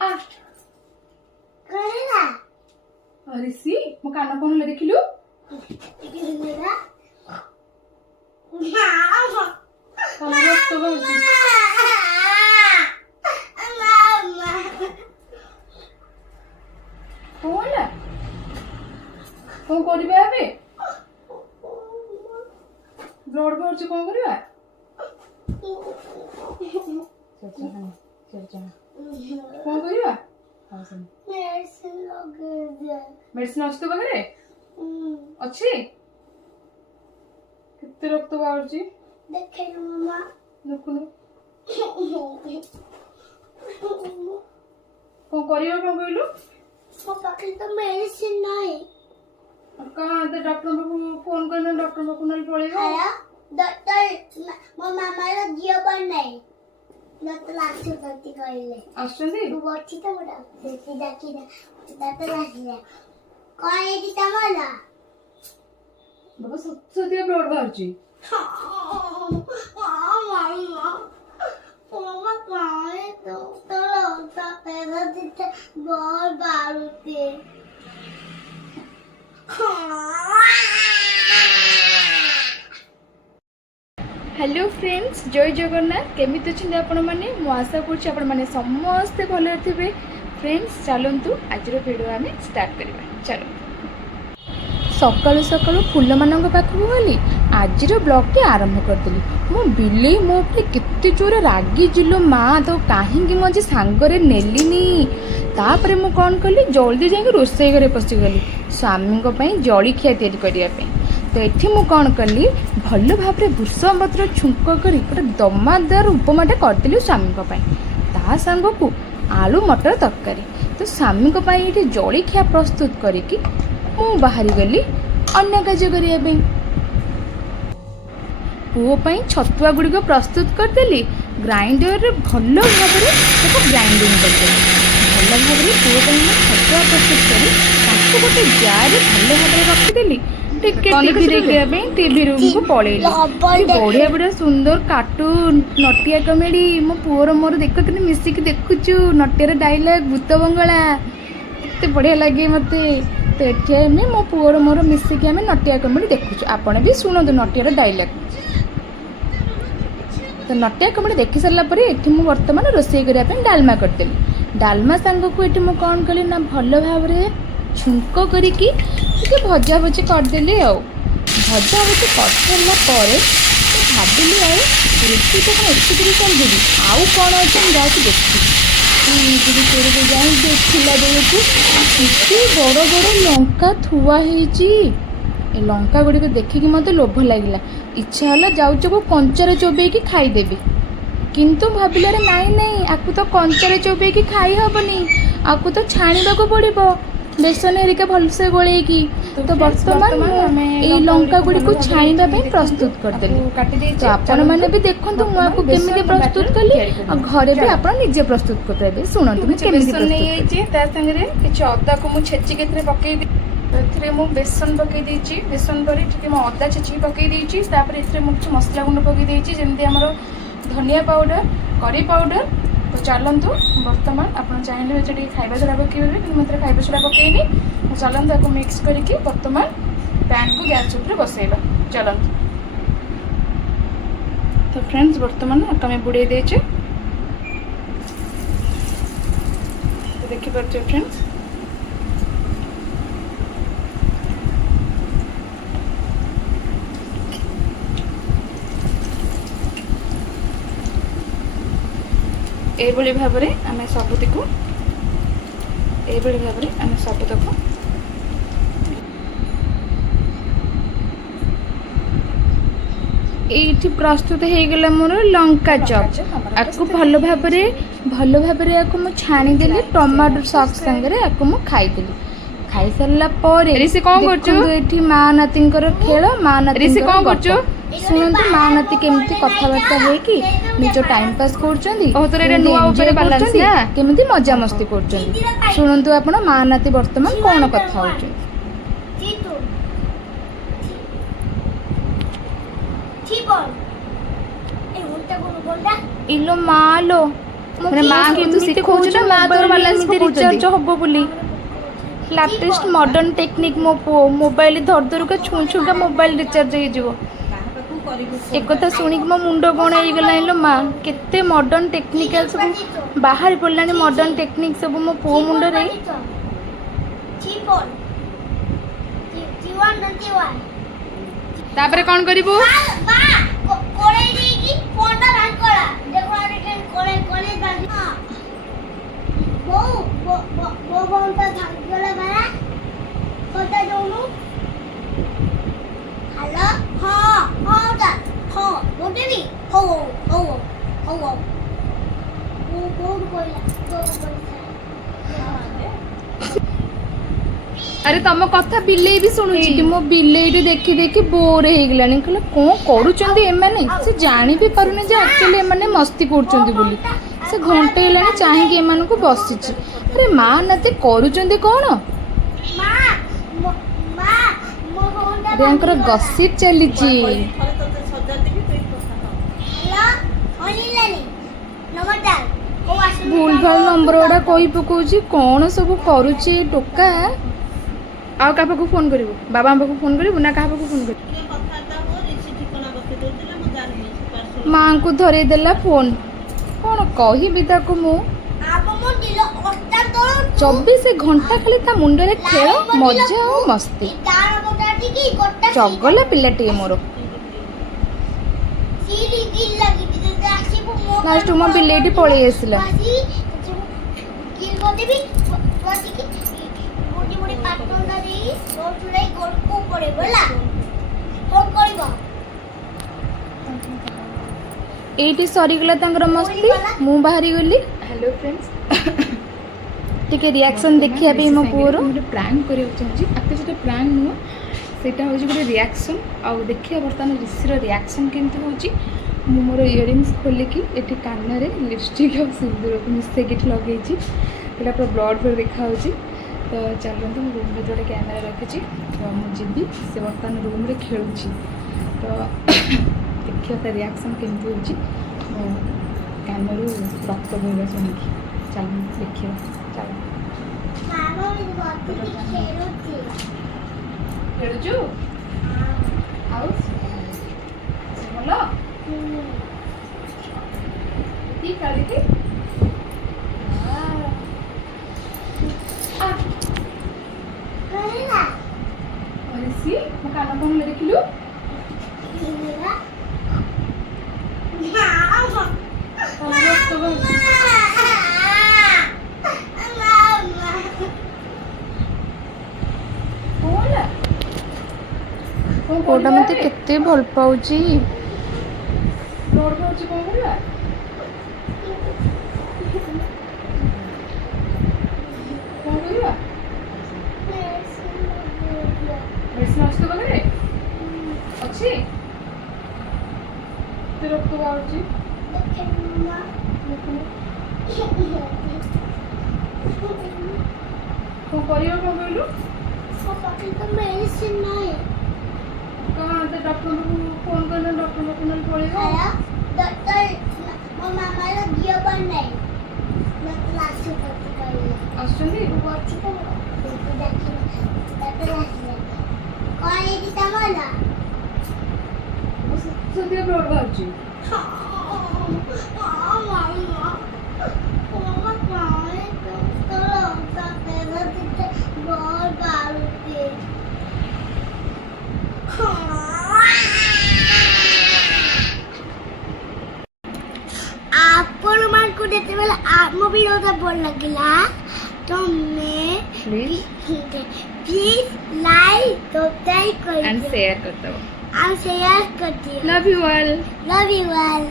आ अरे सी मो कान कोन ले देखिलु कान रक्त बाहर कौन है कौन करिबे आबे ब्लड बाहर से कौन करिबा चल कौन करिबा मेडिसिन अच्छे तो पाखे अच्छी केते रक्त बाहर देखे मामा देखुनु कौन करिबा कौन कहलु मो पाखे तो मेडिसिन नहीं कहाँ तो डॉक्टर को फोन करना डॉक्टर को नल पड़ेगा आया डॉक्टर मो मामा रो जियो बन नहीं डॉक्टर आसु करती कहले आछंदी तू बच्ची तो बड़ा देखी देखी डॉक्टर आसिले कौन है कि तमला बाबा सत्य ब्लड बाहर मामा मामा कौन है तो लगता पैसा देते बहुत बारूते हेलो फ्रेंड्स जय जगन्नाथ केमिति अछिन आपण माने मु आशा करछि आपण माने समस्त भले थिबे फ्रेंड्स चलंतु आजर वीडियो आमे स्टार्ट करबा चलो सकाळु सकाळु फूल मानक पाखु गली आजर ब्लॉग टी आरंभ करदेली मो बिल्ली मो ऊपर केते जोर रागी जिलो माँ तो काहेकि मजे सांगरे नेलिनी तापरे मु कौन कली जल्दी जाके रोषेई घरे पशिगली स्वामी जलखिया तैयारी करने तो ये मु कौन कली भल भाव में भूषण पत्र छुंक कर गोटे दमादार उपमाटा करदेली स्वामी ता सांग को आलू मटर तरकारी तो स्वामी ये जलखिया प्रस्तुत करी मु बाहरी गली अन्य कार्य करने पुओ छतुआ गुड़िक प्रस्तुत करदेली ग्राइंडर भल भाव ग्राइंडिंग करदेली भल भाव पुओ छतुआ प्रस्तुत कर गोटे जार भल भाव रखीदेली टीवी रूम को पलैली बढ़िया बढ़िया सुंदर कार्टून नटिया कमेडी मो पुओर मोर देखते मिसिकी देखुचु नटियार डायलॉग भूत बंगला एत बढ़िया लगे मत तो ये मो पुओर मोर मिसिकी आम नटिया कमेडी देखुचु आपण भी शुणु नटियार डायलॉग तो नटिया कमेडी देखी सारा पर ये बर्तमान रोषेई करने डालमा करदेली डालमा सांग को ये कौन कली ना भल भाव छुंक करी भजा भजी करदेली भजा भजी कर सारा भाविली रुटी तो कौन एतिक करदेवी आउ कौन अच्छे जाऊँ देखी जाए देखला बेलू कि बड़ बड़ लंका थुआ है लंका गुड़ी देखिकी मत लोभ लगे इच्छा है जाऊँ कंचार चोबेकी खाईदेवी किंतु भाविले नाई नाई आपको तो कंचार चोबेकी खाई हेनी आपको तो छाणा को पड़ो बेसन हेरिका भलसे गोलैकी तो बर्तमान ये लंका गुड़ी को छाणा प्रस्तुत करदेली तो आपण मैंने भी देखो मुआ को केमिति प्रस्तुत कली घरे भी आप निजे प्रस्तुत करबे शुणु कि अदा को मुझे छेचिक पकई मु बेसन पकई देछि बेसन पर मो अदा छेचिक पकई देछि तापर एथरे मु कुछ मसला गुंड पकई देछि जेमति हमर धनिया पाउडर करी पाउडर तो चलतु बर्तमान आप चाहिए खाଇବା सोडा पकड़े कि मतलब खाଇବା सोडा पकईनी चलतु आपको मिक्स करके बर्तमान पैन को गैस ऊपर बसैबा चलतु तो फ्रेंड्स बर्तमान आम बुड़े देचे तो देखिपे फ्रेंड्स एभली भाव में आम सबुतक ये प्रस्तुत हो गला मोर लंका चप आपको भल भाव में छाणीदेली टमाटो सॉस संगे आपको खाईदेली खाई सारा पर माँ नाती खेल माँ नाती शुणु माँ नाती केमती कथबार्ता होगी निज टाइम पास करमती मजा मस्ती कर शुणु आप माँ नाती बर्तमान कौन कथा हो इलो माँ लो माँ के सिखाऊ ना माँ तोर बालांस ଜଲ୍ଦି ରିଚାର୍ଜ ହବ ବୋଲି ଲାଟେଷ୍ଟ ମଡର୍ନ ଟେକ୍ନିକ୍ ମୋ ପୁଅ ମୋବାଇଲ ଧରଧରୁକା ଛୁଁ ଛୁଁକା ମୋବାଇଲ ରିଚାର୍ଜ ହେଇଯିବ একথা শুনিকি ମୋ ମୁଣ୍ଡ କ'ଣ ହେଇଗଲାଣି ଲୋ ମା କେତେ ମଡର୍ନ ଟେକ୍ନିକାଲ ସବୁ ବାହାରି ପଡ଼ିଲାଣି ମଡର୍ନ ଟେକ୍ନିକ୍ ସବୁ ମୋ ପୁଅ ମୁଣ୍ଡରେ ତାପରେ କ'ଣ କରିବୁ Hello? hold on. What did he? ଆରେ ତମ କଥା ବିଲେଇ ବି ଶୁଣୁଛି ମୋ ବିଲେଇଟି ଦେଖି ଦେଖି ବୋର ହେଇଗଲାଣି କହିଲା କ'ଣ କରୁଛନ୍ତି ଏମାନେ ସେ ଜାଣି ବି ପାରୁନି ଯେ ଆକ୍ଚୁଆଲି ଏମାନେ ମସ୍ତି କରୁଛନ୍ତି ବୋଲି ସେ ଘଣ୍ଟେ ହେଲାଣି ଚାହିଁକି ଏମାନଙ୍କୁ ବସିଛି ଆରେ ମା ନାତେ କରୁଛନ୍ତି କ'ଣ ତାଙ୍କର ଗସିପ୍ ଚାଲିଛି ଭୁଲ ଭାଲ ନମ୍ବର ଗୁଡ଼ା କହି ପକଉଛି କ'ଣ ସବୁ କରୁଛି ଟୋକା ଆଉ କାହା ପାଖକୁ ଫୋନ୍ କରିବୁ ବାବାଙ୍କ ପାଖକୁ ଫୋନ୍ କରିବୁ ନା କାହା ପାଖକୁ ଫୋନ୍ କରିବୁ ମାଆଙ୍କୁ ଧରେଇ ଦେଲା ଫୋନ୍ କ'ଣ କହିବି ତାକୁ ମୁଁ 24 ଘଣ୍ଟା ଖାଲି ତା ମୁଣ୍ଡରେ ଖେଳ ମଜା ଆଉ ମସ୍ତି ଚଗଲା ପିଲାଟିଏ ମୋର ଲାଷ୍ଟ ମୋ ବିଲେଇଟି ପଳେଇ ଆସିଲା এইটি সরিগলা তাঙ্কর মস্তি মু বাহারি গলি হ্যালো ফ্রেন্ডস টিকে রিয়াকশন দেখিয়া পাই মো পুଅର ଗୋଟେ ପ୍ରାଙ୍କ କରିବାକୁ ଚାହୁଁଛି ଆକ୍ଚୁଆଲି ସେଟା ପ୍ରାଙ୍କ ନୁହଁ ସେଇଟା ହେଉଛି ଗୋଟେ ରିଆକ୍ସନ୍ ଆଉ ଦେଖିବା ବର୍ତ୍ତମାନ ରିସିର ରିଆକ୍ସନ୍ କେମିତି ହେଉଛି ମୁଁ ମୋର ଇୟରିଙ୍ଗସ୍ ଖୋଲିକି ଏଠି କାନରେ ଲିପଷ୍ଟିକ୍ ଆଉ ସିନ୍ଦୁରକୁ ମିଶାଇକି ଏଠି ଲଗେଇଛି ସେଇଟା ପୁରା ବ୍ଲଡ଼ ଭଳି ଦେଖାହେଉଛି ତ ଚାଲନ୍ତୁ ମୁଁ ରୁମ୍ ଭିତରେ ଗୋଟେ କ୍ୟାମେରା ରଖିଛି ତ ମୁଁ ଯିବି ସେ ବର୍ତ୍ତମାନ ରୁମ୍ରେ ଖେଳୁଛି ତ ଦେଖିବା ତା ରିଆକ୍ସନ୍ କେମିତି ହେଉଛି ମୋ କାନରୁ ରକ୍ତ ବୋହିବା ଶୁଣିକି ଚାଲ ଦେଖିବା ଚାଲ ଖେଳୁଛୁ ଆଉ ଭଲ ଖେଳିକି ମୋ କାନ କ'ଣ ଦେଖିଲୁ ପୁଅଟା ମୋତେ କେତେ ଭଲ ପାଉଛି ଅଛି ରକ୍ତ ବାହାରୁଛି କ'ଣ କରିବା କ'ଣ କହିଲୁ ମେଡିସିନ ନାହିଁ କ'ଣ ତ ଡକ୍ଟରଙ୍କୁ ଫୋନ୍ କରିଲେ ଡକ୍ଟର ପାଖକୁ ନହେଲେ ପଳେଇବ ମୋ ମାମାର ଝିଅ ପାଇଁ ନାହିଁ ଡକ୍ଟର ଆସୁଛନ୍ତି କହିଲେ ଆସୁଛନ୍ତି ଅଛି ତ ଡକ୍ଟର ଆସିଲେ କ'ଣ ହେଇଛି ତମର ସଦ୍ୟ ବ୍ଲଡ୍ ବାହାରୁଛି ଆପଣମାନଙ୍କୁ ଯେତେବେଳେ ଆମ ଭିଡ଼ିଓଟା ଭଲ ଲାଗିଲା ତମେ please like subscribe and share करता हूँ ଆଉ ସେୟାର କରିଦିଅ love you all love you all